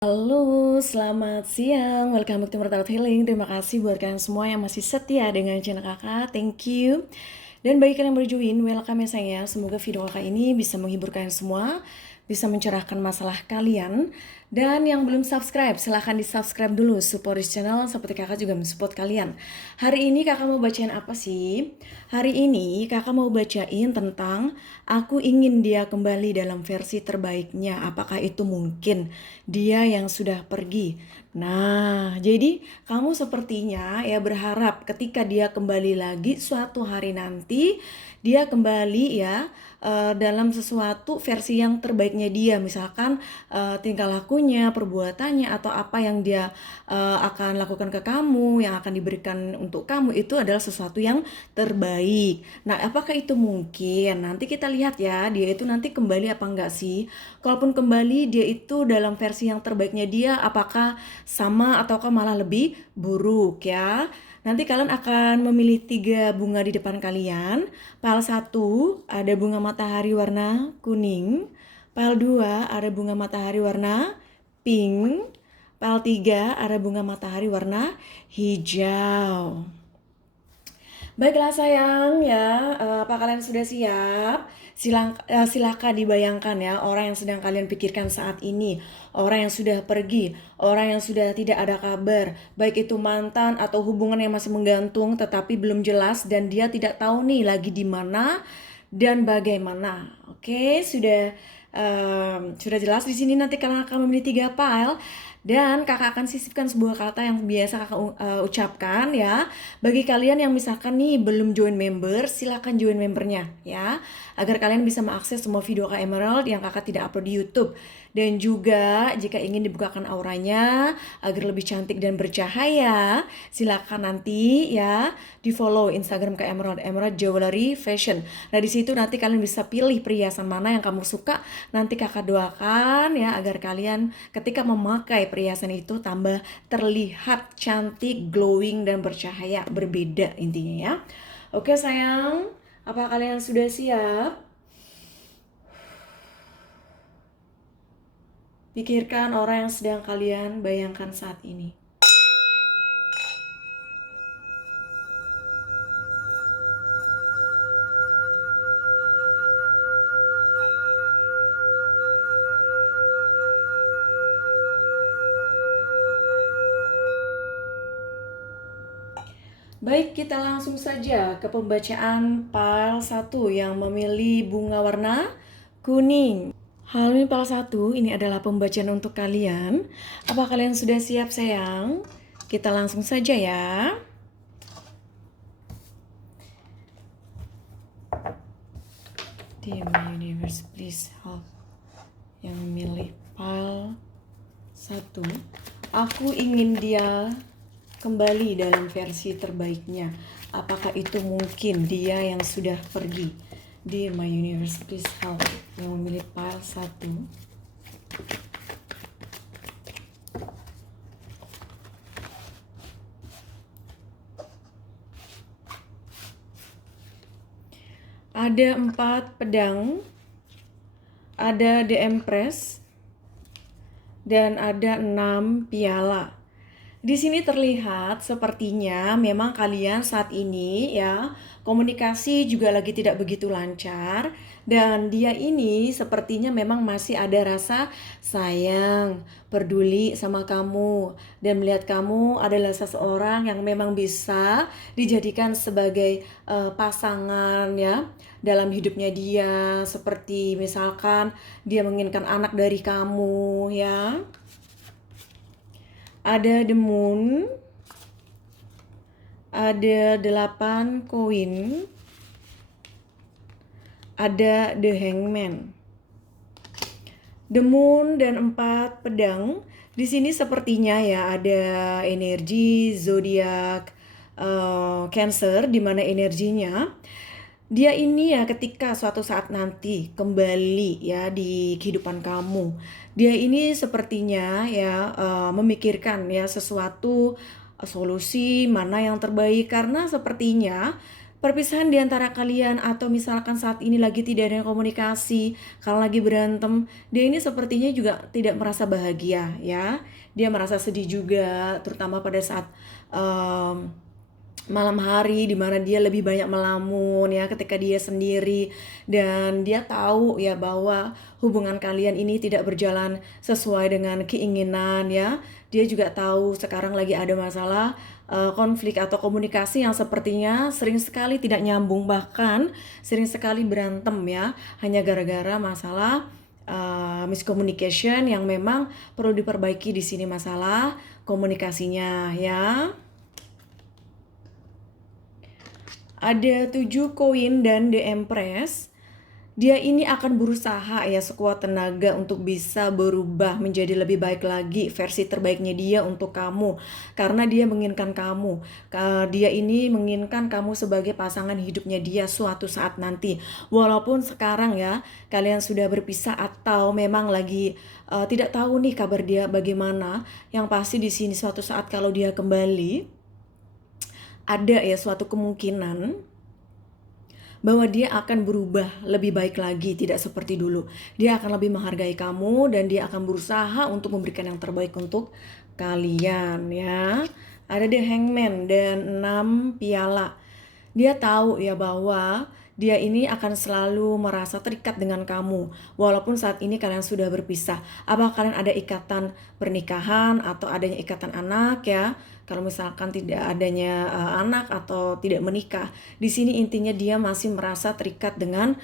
Halo, selamat siang. Welcome back to Mertaut Healing. Terima kasih buat kalian semua yang masih setia dengan channel kakak. Thank you. Dan bagi kalian yang baru join, welcome ya sayang. Semoga video kakak ini bisa menghibur kalian semua, bisa mencerahkan masalah kalian. Dan yang belum subscribe, silahkan di subscribe dulu. Support this channel seperti kakak juga mensupport kalian. Hari ini kakak mau bacain apa sih? Hari ini kakak mau bacain tentang aku ingin dia kembali dalam versi terbaiknya. Apakah itu mungkin? Dia yang sudah pergi. Nah, jadi kamu sepertinya ya berharap ketika dia kembali lagi suatu hari nanti, dia kembali ya dalam sesuatu versi yang terbaiknya dia, misalkan tingkah lakunya, perbuatannya, atau apa yang dia akan lakukan ke kamu, yang akan diberikan untuk kamu itu adalah sesuatu yang terbaik. Nah, apakah itu mungkin? Nanti kita lihat ya, dia itu nanti kembali apa enggak sih? Kalaupun kembali, dia itu dalam versi yang terbaiknya dia, apakah sama ataukah malah lebih buruk ya? Nanti kalian akan memilih 3 bunga di depan kalian. Pile 1 ada bunga matahari warna kuning. Pile 2 ada bunga matahari warna pink. Pile 3 ada bunga matahari warna hijau. Baiklah sayang ya, apa kalian sudah siap? Silakan dibayangkan ya orang yang sedang kalian pikirkan saat ini, orang yang sudah pergi, orang yang sudah tidak ada kabar, baik itu mantan atau hubungan yang masih menggantung tetapi belum jelas dan dia tidak tahu nih lagi di mana dan bagaimana. Oke, sudah jelas di sini. Nanti kalian akan memilih 3 file dan kakak akan sisipkan sebuah kata yang biasa kakak ucapkan ya. Bagi kalian yang misalkan nih belum join member, silakan join membernya ya, agar kalian bisa mengakses semua video Kak Emerald yang kakak tidak upload di YouTube. Dan juga jika ingin dibukakan auranya agar lebih cantik dan bercahaya, silakan nanti ya di follow Instagram Kak Emerald, Emerald Jewelry Fashion. Nah di situ nanti kalian bisa pilih perhiasan mana yang kamu suka. Nanti kakak doakan ya agar kalian ketika memakai perhiasan itu tambah terlihat cantik, glowing dan bercahaya, berbeda intinya ya. Oke sayang, apa kalian sudah siap? Pikirkan orang yang sedang kalian bayangkan saat ini. Baik, kita langsung saja ke pembacaan pile 1 yang memilih bunga warna kuning. Halo pile 1, ini adalah pembacaan untuk kalian. Apa kalian sudah siap sayang? Kita langsung saja ya. Dear my universe, please help. Yang memilih pile 1. Aku ingin dia kembali dalam versi terbaiknya. Apakah itu mungkin dia yang sudah pergi? Dear my universe, please help. Yang memilih pile 1. Ada 4 pedang, ada The Empress, dan ada 6 piala. Di sini terlihat sepertinya memang kalian saat ini ya komunikasi juga lagi tidak begitu lancar, dan dia ini sepertinya memang masih ada rasa sayang, peduli sama kamu, dan melihat kamu adalah seseorang yang memang bisa dijadikan sebagai pasangan ya dalam hidupnya dia, seperti misalkan dia menginginkan anak dari kamu ya. Ada the moon, ada 8 koin, ada the hangman. The moon dan 4 pedang. Di sini sepertinya ya ada energi zodiak Cancer, di mana energinya dia ini ya ketika suatu saat nanti kembali ya di kehidupan kamu, dia ini sepertinya ya memikirkan ya sesuatu solusi mana yang terbaik, karena sepertinya perpisahan di antara kalian atau misalkan saat ini lagi tidak ada komunikasi, kalau lagi berantem, dia ini sepertinya juga tidak merasa bahagia ya. Dia merasa sedih juga, terutama pada saat em, malam hari di mana dia lebih banyak melamun ya ketika dia sendiri, dan dia tahu ya bahwa hubungan kalian ini tidak berjalan sesuai dengan keinginan ya. Dia juga tahu sekarang lagi ada masalah konflik atau komunikasi yang sepertinya sering sekali tidak nyambung, bahkan sering sekali berantem ya, hanya gara-gara masalah miscommunication yang memang perlu diperbaiki di sini, masalah komunikasinya ya. Ada 7 koin dan The Empress. Dia ini akan berusaha ya sekuat tenaga untuk bisa berubah menjadi lebih baik lagi, versi terbaiknya dia untuk kamu. Karena dia menginginkan kamu. Dia ini menginginkan kamu sebagai pasangan hidupnya dia suatu saat nanti. Walaupun sekarang ya kalian sudah berpisah atau memang lagi tidak tahu nih kabar dia bagaimana. Yang pasti di sini suatu saat kalau dia kembali, ada ya suatu kemungkinan bahwa dia akan berubah lebih baik lagi, tidak seperti dulu. Dia akan lebih menghargai kamu dan dia akan berusaha untuk memberikan yang terbaik untuk kalian ya. Ada The Hangman dan 6 piala. Dia tahu ya bahwa dia ini akan selalu merasa terikat dengan kamu walaupun saat ini kalian sudah berpisah. Apakah kalian ada ikatan pernikahan atau adanya ikatan anak ya? Kalau misalkan tidak adanya anak atau tidak menikah, di sini intinya dia masih merasa terikat dengan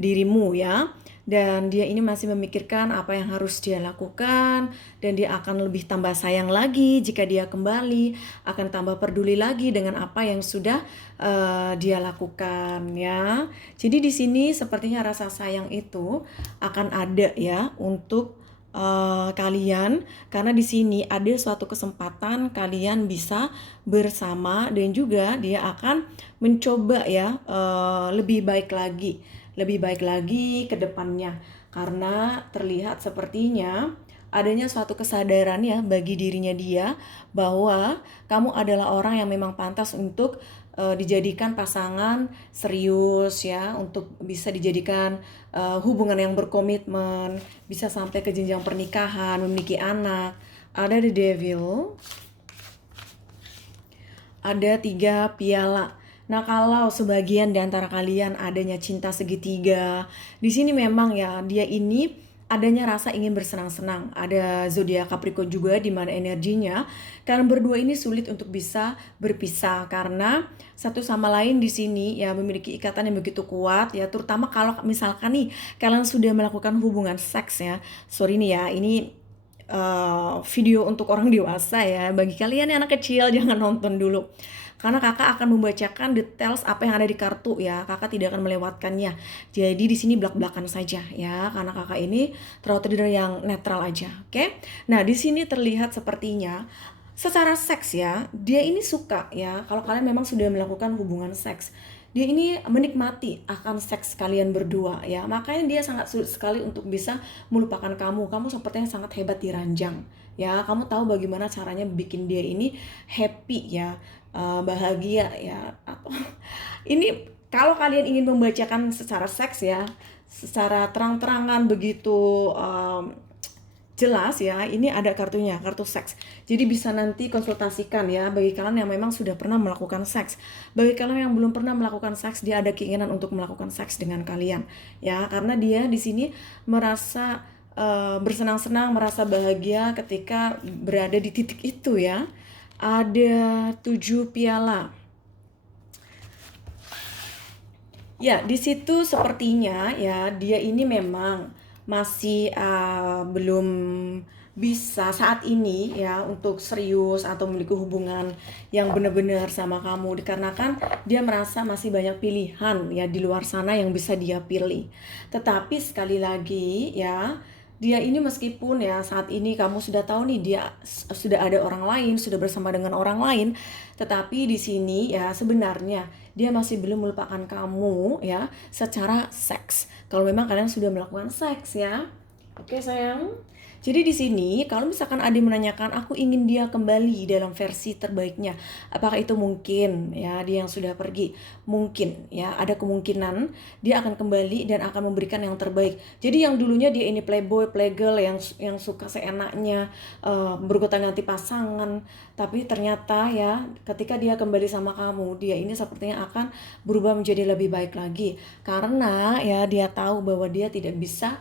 dirimu ya. Dan dia ini masih memikirkan apa yang harus dia lakukan, dan dia akan lebih tambah sayang lagi jika dia kembali, akan tambah peduli lagi dengan apa yang sudah dia lakukan ya. Jadi di sini sepertinya rasa sayang itu akan ada ya untuk kalian, karena di sini ada suatu kesempatan kalian bisa bersama, dan juga dia akan mencoba ya lebih baik lagi ke depannya, karena terlihat sepertinya adanya suatu kesadaran ya bagi dirinya dia bahwa kamu adalah orang yang memang pantas untuk dijadikan pasangan serius ya, untuk bisa dijadikan hubungan yang berkomitmen, bisa sampai ke jenjang pernikahan, memiliki anak. Ada The Devil, ada 3 piala. Nah, kalau sebagian di antara kalian adanya cinta segitiga, di sini memang ya dia ini adanya rasa ingin bersenang-senang. Ada zodiak Capricorn juga di mana energinya kalian berdua ini sulit untuk bisa berpisah karena satu sama lain di sini ya memiliki ikatan yang begitu kuat ya, terutama kalau misalkan nih kalian sudah melakukan hubungan seks ya. Sorry nih ya, ini video untuk orang dewasa ya. Bagi kalian yang anak kecil jangan nonton dulu. Karena kakak akan membacakan details apa yang ada di kartu ya. Kakak tidak akan melewatkannya. Jadi di sini belak-belakan saja ya. Karena kakak ini trader yang netral aja, oke? Nah, di sini terlihat sepertinya secara seks ya, dia ini suka ya. Kalau kalian memang sudah melakukan hubungan seks, dia ini menikmati akan seks kalian berdua ya. Makanya dia sangat sulit sekali untuk bisa melupakan kamu. Kamu sepertinya sangat hebat di ranjang ya. Kamu tahu bagaimana caranya bikin dia ini happy ya, bahagia ya. Atau ini kalau kalian ingin membacakan secara seks ya, secara terang-terangan begitu jelas ya, ini ada kartunya, kartu seks. Jadi bisa nanti konsultasikan ya bagi kalian yang memang sudah pernah melakukan seks. Bagi kalian yang belum pernah melakukan seks, dia ada keinginan untuk melakukan seks dengan kalian ya, karena dia di sini merasa bersenang-senang, merasa bahagia ketika berada di titik itu ya. Ada 7 piala. Ya, di situ sepertinya ya dia ini memang masih belum bisa saat ini ya untuk serius atau memiliki hubungan yang benar-benar sama kamu, dikarenakan dia merasa masih banyak pilihan ya di luar sana yang bisa dia pilih. Tetapi sekali lagi ya, dia ini meskipun ya saat ini kamu sudah tahu nih dia sudah ada orang lain, sudah bersama dengan orang lain, tetapi di sini ya sebenarnya dia masih belum melupakan kamu ya secara seks. Kalau memang kalian sudah melakukan seks ya. Oke sayang. Jadi di sini kalau misalkan Ade menanyakan aku ingin dia kembali dalam versi terbaiknya, apakah itu mungkin ya dia yang sudah pergi? Mungkin ya, ada kemungkinan dia akan kembali dan akan memberikan yang terbaik. Jadi yang dulunya dia ini playboy, playgirl yang suka seenaknya bergonta-ganti pasangan, tapi ternyata ya ketika dia kembali sama kamu, dia ini sepertinya akan berubah menjadi lebih baik lagi karena ya dia tahu bahwa dia tidak bisa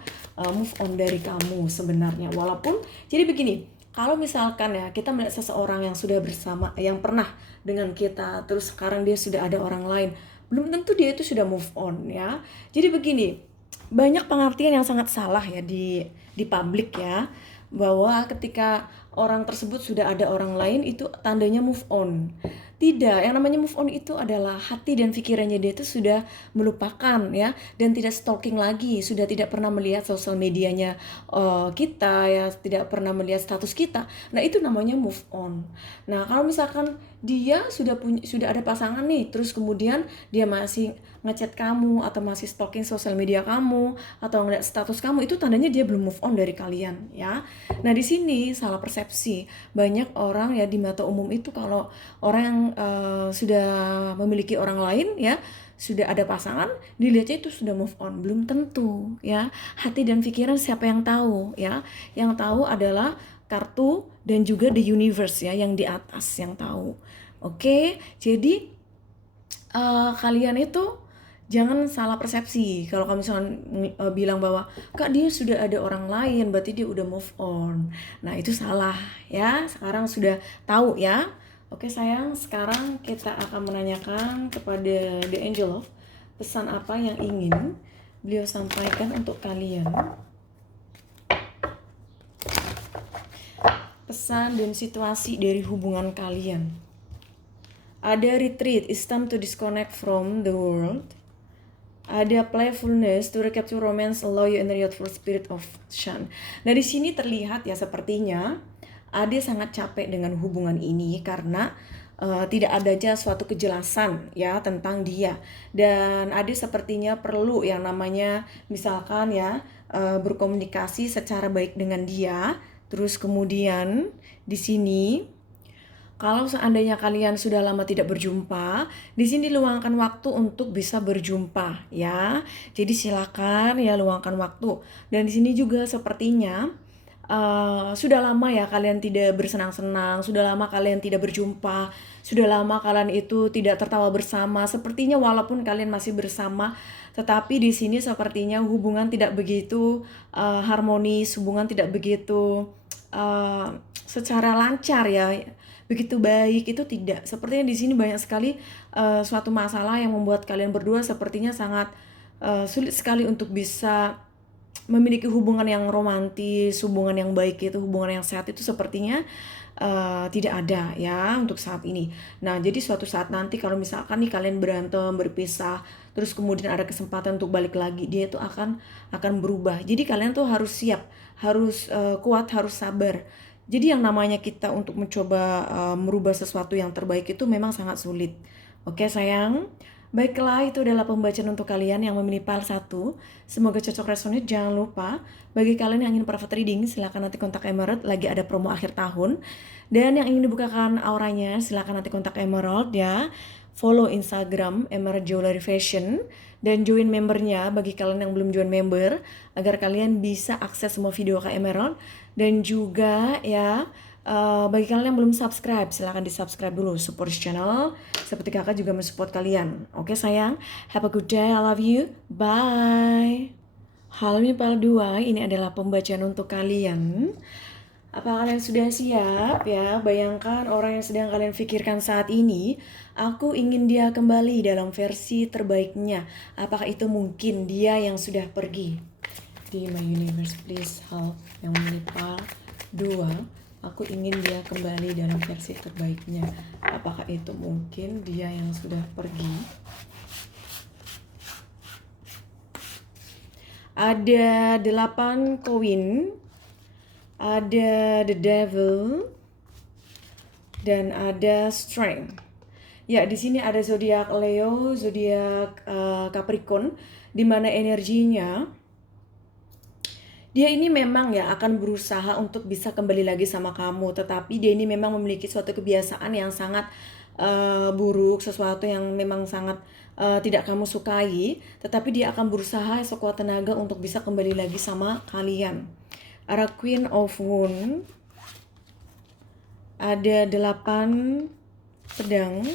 move on dari kamu sebenarnya. Walaupun jadi begini, kalau misalkan ya kita melihat seseorang yang sudah bersama, yang pernah dengan kita, terus sekarang dia sudah ada orang lain, belum tentu dia itu sudah move on ya. Jadi begini, banyak pengertian yang sangat salah ya di publik ya, bahwa ketika orang tersebut sudah ada orang lain itu tandanya move on. Tidak, yang namanya move on itu adalah hati dan pikirannya dia itu sudah melupakan ya, dan tidak stalking lagi, sudah tidak pernah melihat sosial medianya kita ya, tidak pernah melihat status kita. Nah, itu namanya move on. Nah, kalau misalkan dia sudah ada pasangan nih, terus kemudian dia masih ngechat kamu atau masih stalking sosial media kamu atau ngeliat status kamu, itu tandanya dia belum move on dari kalian ya. Nah, di sini salah persepsi. Banyak orang ya di mata umum itu kalau orang yang sudah memiliki orang lain ya, sudah ada pasangan, dilihatnya itu sudah move on. Belum tentu ya. Hati dan pikiran siapa yang tahu ya? Yang tahu adalah kartu dan juga the universe ya, yang di atas yang tahu. Oke, jadi kalian itu jangan salah persepsi. Kalau kamu misalnya bilang bahwa kak dia sudah ada orang lain, berarti dia udah move on. Nah, itu salah ya. Sekarang sudah tahu ya. Oke sayang, sekarang kita akan menanyakan kepada The Angel of, pesan apa yang ingin beliau sampaikan untuk kalian. Pesan dan situasi dari hubungan kalian. Ada retreat, it's time to disconnect from the world. Ada playfulness to recapture romance, allow you energy for spirit of Shan. Nah, di sini terlihat ya sepertinya Ade sangat capek dengan hubungan ini karena tidak ada aja suatu kejelasan ya tentang dia, dan Ade sepertinya perlu yang namanya misalkan ya berkomunikasi secara baik dengan dia. Terus kemudian di sini kalau seandainya kalian sudah lama tidak berjumpa, di sini luangkan waktu untuk bisa berjumpa ya. Jadi silakan ya luangkan waktu. Dan di sini juga sepertinya sudah lama ya kalian tidak bersenang-senang, sudah lama kalian tidak berjumpa, sudah lama kalian itu tidak tertawa bersama. Sepertinya walaupun kalian masih bersama, tetapi di sini sepertinya hubungan tidak begitu harmonis, hubungan tidak begitu secara lancar ya, begitu baik itu tidak. Sepertinya di sini banyak sekali suatu masalah yang membuat kalian berdua sepertinya sangat sulit sekali untuk bisa memiliki hubungan yang romantis, hubungan yang baik itu, hubungan yang sehat itu sepertinya tidak ada ya untuk saat ini. Nah, jadi suatu saat nanti kalau misalkan nih kalian berantem, berpisah, terus kemudian ada kesempatan untuk balik lagi, dia itu akan berubah. Jadi kalian tuh harus siap, harus kuat, harus sabar. Jadi yang namanya kita untuk mencoba merubah sesuatu yang terbaik itu memang sangat sulit. Oke sayang, baiklah itu adalah pembacaan untuk kalian yang memilih pile 1. Semoga cocok resonate. Jangan lupa bagi kalian yang ingin private reading silakan nanti kontak Emerald, lagi ada promo akhir tahun. Dan yang ingin dibukakan auranya silakan nanti kontak Emerald ya. Follow Instagram Emerald Jewelry Fashion dan join membernya bagi kalian yang belum join member, agar kalian bisa akses semua video Kak Emerald. Dan juga ya bagi kalian yang belum subscribe, silahkan di subscribe dulu, support channel seperti kakak juga mensupport kalian. Oke sayang, have a good day, I love you, bye. Halo Mipal 2, ini adalah pembacaan untuk kalian. Apa kalian sudah siap ya? Bayangkan orang yang sedang kalian pikirkan saat ini, aku ingin dia kembali dalam versi terbaiknya. Apakah itu mungkin dia yang sudah pergi? Di my universe please help yang menipal 2, aku ingin dia kembali dalam versi terbaiknya. Apakah itu mungkin dia yang sudah pergi? Ada 8 koin, ada the devil, dan ada strength. Ya, di sini ada zodiak Leo, zodiak Capricorn, di mana energinya Dia ini memang ya akan berusaha untuk bisa kembali lagi sama kamu, tetapi dia ini memang memiliki suatu kebiasaan yang sangat buruk, sesuatu yang memang sangat tidak kamu sukai, tetapi dia akan berusaha sekuat tenaga untuk bisa kembali lagi sama kalian. Ada Queen of Wands, ada 8 pedang,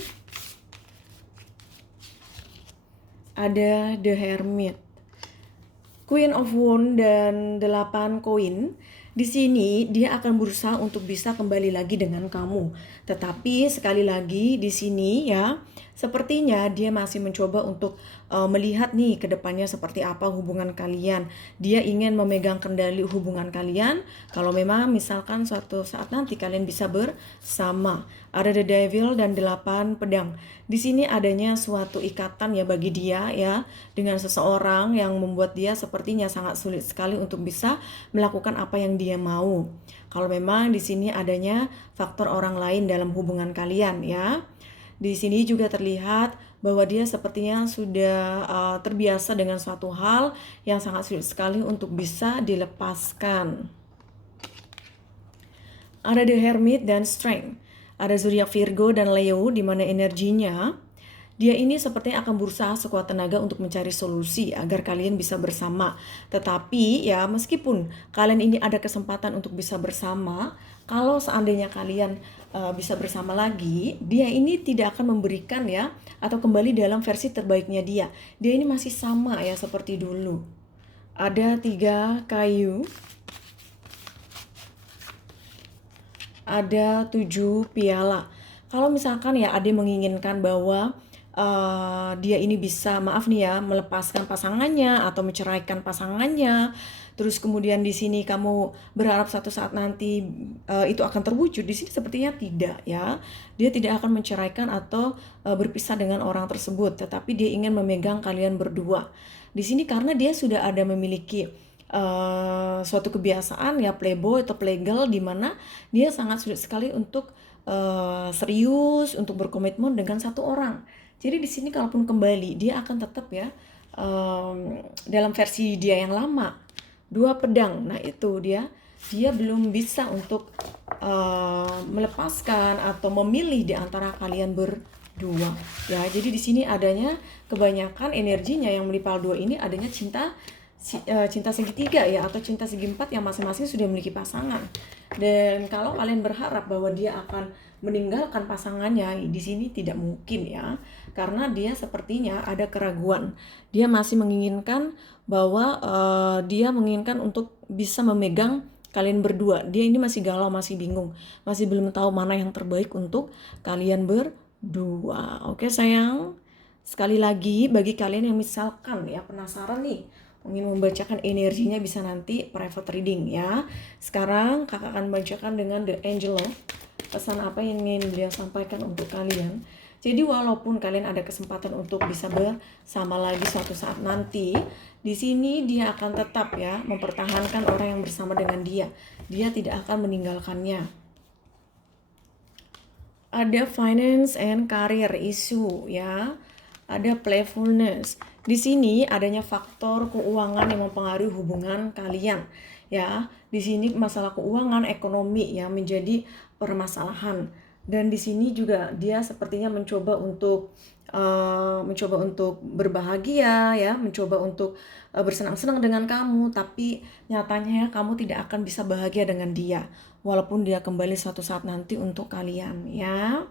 ada The Hermit. Queen of Wands dan 8 koin. Di sini dia akan berusaha untuk bisa kembali lagi dengan kamu. Tetapi sekali lagi di sini ya, sepertinya dia masih mencoba untuk melihat nih ke depannya seperti apa hubungan kalian. Dia ingin memegang kendali hubungan kalian kalau memang misalkan suatu saat nanti kalian bisa bersama. Ada The Devil dan 8 pedang. Di sini adanya suatu ikatan ya bagi dia ya dengan seseorang yang membuat dia sepertinya sangat sulit sekali untuk bisa melakukan apa yang dia mau. Kalau memang di sini adanya faktor orang lain dalam hubungan kalian ya. Di sini juga terlihat bahwa dia sepertinya sudah terbiasa dengan suatu hal yang sangat sulit sekali untuk bisa dilepaskan. Ada The Hermit dan Strength. Ada zodiak Virgo dan Leo di mana energinya dia ini sepertinya akan berusaha sekuat tenaga untuk mencari solusi agar kalian bisa bersama. Tetapi ya meskipun kalian ini ada kesempatan untuk bisa bersama, kalau seandainya kalian bisa bersama lagi, dia ini tidak akan memberikan ya atau kembali dalam versi terbaiknya dia. Dia ini masih sama ya seperti dulu. Ada 3 kayu. Ada 7 piala. Kalau misalkan ya ada menginginkan bahwa dia ini bisa melepaskan pasangannya atau menceraikan pasangannya, terus kemudian di sini kamu berharap satu saat nanti itu akan terwujud, di sini sepertinya tidak ya. Dia tidak akan menceraikan atau berpisah dengan orang tersebut, tetapi dia ingin memegang kalian berdua. Di sini karena dia sudah ada memiliki suatu kebiasaan ya playboy atau playgirl di mana dia sangat sulit sekali untuk serius untuk berkomitmen dengan satu orang. Jadi di sini kalaupun kembali dia akan tetap ya dalam versi dia yang lama. 2 pedang. Nah itu dia belum bisa untuk melepaskan atau memilih di antara kalian berdua ya. Jadi di sini adanya kebanyakan energinya yang menipal 2 ini adanya cinta segitiga ya atau cinta segi 4 yang masing-masing sudah memiliki pasangan. Dan kalau kalian berharap bahwa dia akan meninggalkan pasangannya, di sini tidak mungkin ya. Karena dia sepertinya ada keraguan. Dia masih menginginkan bahwa dia menginginkan untuk bisa memegang kalian berdua. Dia ini masih galau, masih bingung, masih belum tahu mana yang terbaik untuk kalian berdua. Oke sayang. Sekali lagi bagi kalian yang misalkan ya penasaran nih ingin membacakan energinya, bisa nanti private reading ya. Sekarang kakak akan bacakan dengan The Angel. Pesan apa yang ingin dia sampaikan untuk kalian. Jadi walaupun kalian ada kesempatan untuk bisa bersama lagi suatu saat nanti, di sini dia akan tetap ya mempertahankan orang yang bersama dengan dia. Dia tidak akan meninggalkannya. Ada finance and career issue ya. Ada playfulness. Di sini adanya faktor keuangan yang mempengaruhi hubungan kalian ya. Di sini masalah keuangan, ekonomi ya menjadi permasalahan. Dan di sini juga dia sepertinya mencoba untuk berbahagia ya, mencoba untuk bersenang-senang dengan kamu, tapi nyatanya ya kamu tidak akan bisa bahagia dengan dia walaupun dia kembali suatu saat nanti untuk kalian ya.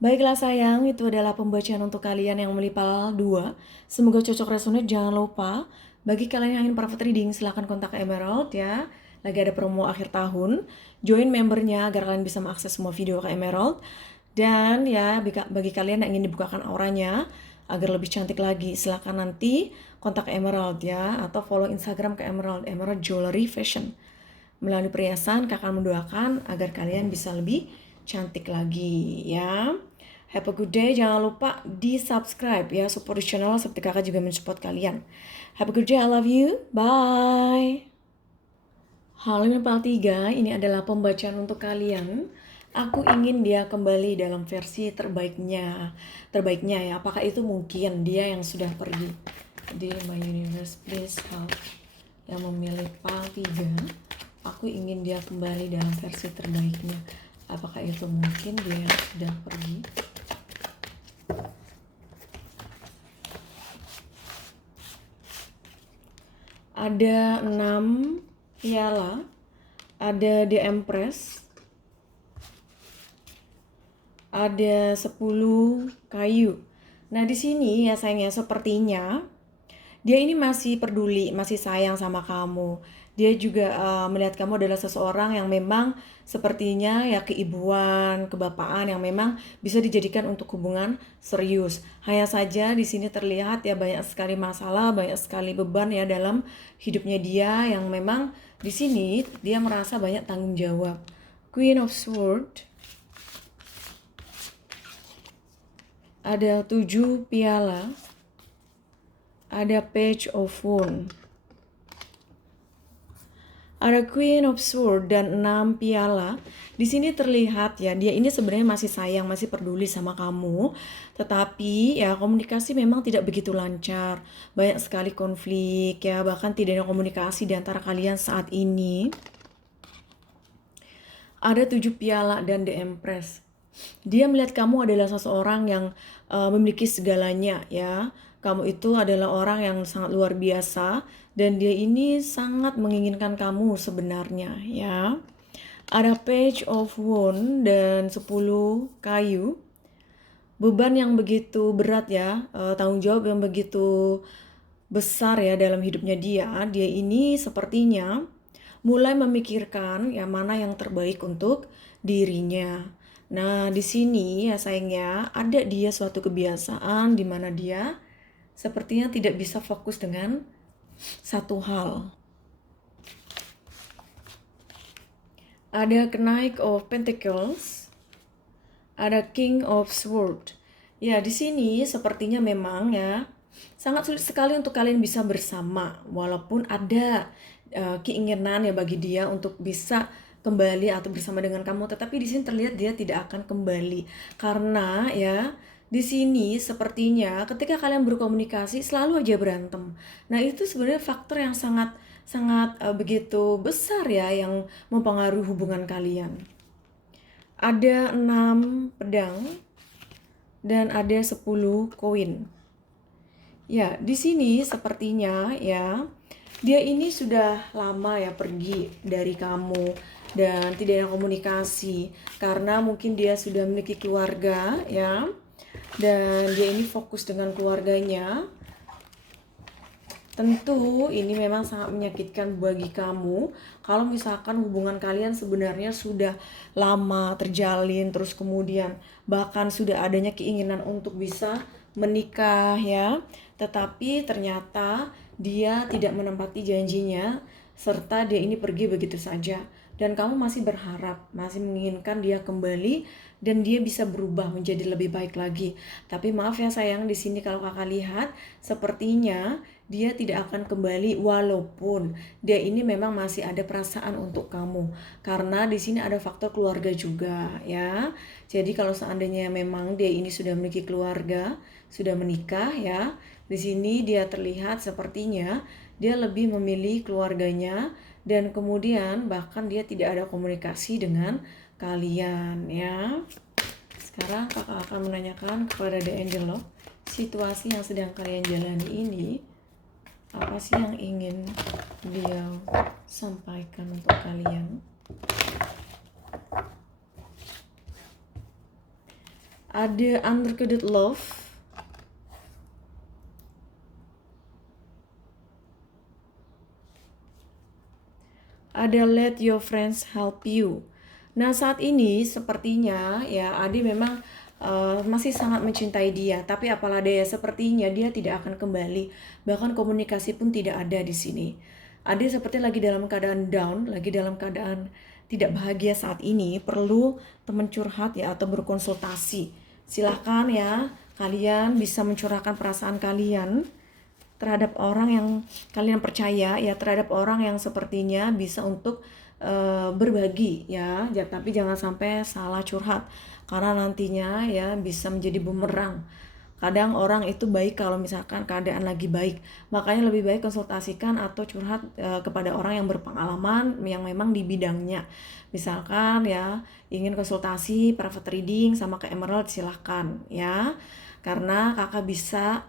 Baiklah sayang, itu adalah pembacaan untuk kalian yang melipal 2. Semoga cocok resonate. Jangan lupa, bagi kalian yang ingin private reading, silahkan kontak Emerald ya. Lagi ada promo akhir tahun. Join membernya agar kalian bisa mengakses semua video ke Emerald. Dan ya, bagi kalian yang ingin dibukakan auranya, agar lebih cantik lagi, silahkan nanti kontak Emerald ya. Atau follow Instagram ke Emerald Jewelry Fashion. Melalui perhiasan, kakak akan mendoakan agar kalian bisa lebih cantik lagi ya. Have a good day. Jangan lupa di subscribe ya, support di channel seperti kakak juga mensupport kalian. Have a good day. I love you. Bye. Hal yang 3 ini adalah pembacaan untuk kalian. Aku ingin dia kembali dalam versi terbaiknya ya. Apakah itu mungkin dia yang sudah pergi? Dear my universe, please help. yang memilih pang 3, aku ingin dia kembali dalam versi terbaiknya. Apakah itu mungkin dia sudah pergi? Ada 6 piala, ada The Empress, ada 10 kayu. Nah, di sini ya sayangnya sepertinya dia ini masih peduli, masih sayang sama kamu. Dia juga melihat kamu adalah seseorang yang memang sepertinya ya keibuan, kebapaan yang memang bisa dijadikan untuk hubungan serius. Hanya saja di sini terlihat ya banyak sekali masalah, banyak sekali beban ya dalam hidupnya dia yang memang di sini dia merasa banyak tanggung jawab. Queen of Swords, ada 7 piala, ada Page of Wands, ada Queen of Swords dan 6 piala. Di sini terlihat ya dia ini sebenarnya masih sayang, masih peduli sama kamu. Tetapi ya komunikasi memang tidak begitu lancar. Banyak sekali konflik ya, bahkan tidak ada komunikasi di antara kalian saat ini. Ada 7 piala dan The Empress. Dia melihat kamu adalah seseorang yang memiliki segalanya ya. Kamu itu adalah orang yang sangat luar biasa dan dia ini sangat menginginkan kamu sebenarnya ya. Ada Page of Wands dan 10 kayu. Beban yang begitu berat ya, tanggung jawab yang begitu besar ya dalam hidupnya dia. Dia ini sepertinya mulai memikirkan ya mana yang terbaik untuk dirinya. Nah, di sini ya sayangnya ada dia suatu kebiasaan di mana dia sepertinya tidak bisa fokus dengan satu hal. Ada Knight of Pentacles, ada King of Swords. Ya, di sini sepertinya memang ya sangat sulit sekali untuk kalian bisa bersama walaupun ada keinginan ya bagi dia untuk bisa kembali atau bersama dengan kamu, tetapi di sini terlihat dia tidak akan kembali karena ya di sini sepertinya ketika kalian berkomunikasi selalu aja berantem. Nah, itu sebenarnya faktor yang sangat begitu besar ya yang mempengaruhi hubungan kalian. Ada 6 pedang dan ada 10 koin. Ya, di sini sepertinya ya dia ini sudah lama ya pergi dari kamu dan tidak ada komunikasi karena mungkin dia sudah memiliki keluarga ya. Dan dia ini fokus dengan keluarganya. Tentu ini memang sangat menyakitkan bagi kamu kalau misalkan hubungan kalian sebenarnya sudah lama terjalin, terus kemudian bahkan sudah adanya keinginan untuk bisa menikah ya, tetapi ternyata dia tidak menepati janjinya serta dia ini pergi begitu saja dan kamu masih berharap, masih menginginkan dia kembali dan dia bisa berubah menjadi lebih baik lagi. Tapi maaf ya sayang, di sini kalau kakak lihat sepertinya dia tidak akan kembali walaupun dia ini memang masih ada perasaan untuk kamu. Karena di sini ada faktor keluarga juga ya. Jadi kalau seandainya memang dia ini sudah memiliki keluarga, sudah menikah ya, di sini dia terlihat sepertinya dia lebih memilih keluarganya dan kemudian bahkan dia tidak ada komunikasi dengan kalian ya. Sekarang kakak akan menanyakan kepada The Angel Love, situasi yang sedang kalian jalani ini apa sih yang ingin beliau sampaikan untuk kalian? Ada Unrequited Love, ada Let Your Friends Help You. Nah, saat ini sepertinya ya Adi memang masih sangat mencintai dia, tapi apalah daya sepertinya dia tidak akan kembali. Bahkan komunikasi pun tidak ada di sini. Adi seperti lagi dalam keadaan down, lagi dalam keadaan tidak bahagia saat ini, perlu teman curhat ya atau berkonsultasi. Silahkan ya, kalian bisa mencurahkan perasaan kalian terhadap orang yang kalian percaya ya, terhadap orang yang sepertinya bisa untuk berbagi ya, tapi jangan sampai salah curhat karena nantinya ya bisa menjadi bumerang Kadang orang itu baik kalau misalkan keadaan lagi baik. Makanya lebih baik konsultasikan atau curhat kepada orang yang berpengalaman yang memang di bidangnya. Misalkan ya ingin konsultasi private reading sama ke Emerald, silahkan ya. Karena kakak bisa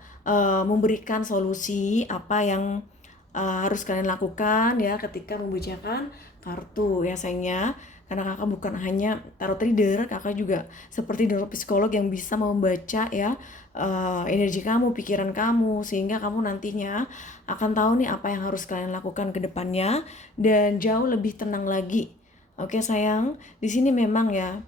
memberikan solusi apa yang harus kalian lakukan ya ketika membacakan kartu ya sayangnya. Karena kakak bukan hanya tarot reader, kakak juga seperti psikolog yang bisa membaca ya energi kamu, pikiran kamu, sehingga kamu nantinya akan tahu nih apa yang harus kalian lakukan ke depannya dan jauh lebih tenang lagi. Oke sayang, di sini memang ya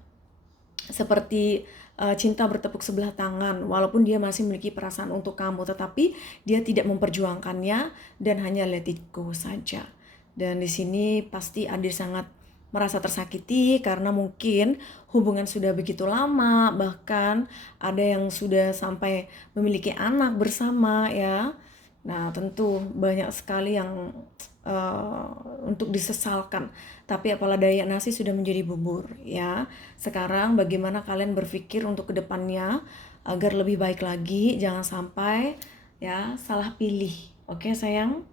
seperti cinta bertepuk sebelah tangan, walaupun dia masih memiliki perasaan untuk kamu, tetapi dia tidak memperjuangkannya dan hanya let it go saja. Dan di sini pasti Adil sangat merasa tersakiti karena mungkin hubungan sudah begitu lama, bahkan ada yang sudah sampai memiliki anak bersama ya. Nah, tentu banyak sekali yang untuk disesalkan. Tapi apalah daya, nasi sudah menjadi bubur ya. Sekarang bagaimana kalian berpikir untuk kedepannya agar lebih baik lagi, jangan sampai ya salah pilih. Oke sayang.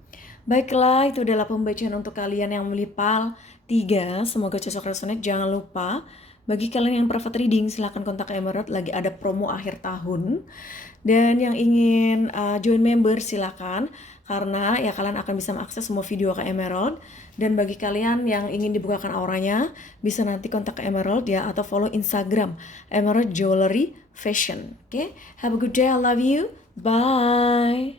Baiklah, itu adalah pembacaan untuk kalian yang melipal 3. Semoga cocok resonate. Jangan lupa, bagi kalian yang private reading, silahkan kontak Emerald. Lagi ada promo akhir tahun. Dan yang ingin join member, silahkan. Karena ya kalian akan bisa mengakses semua video ke Emerald. Dan bagi kalian yang ingin dibukakan auranya, bisa nanti kontak ke Emerald ya. Atau follow Instagram, Emerald Jewelry Fashion. Oke, have a good day. I love you. Bye.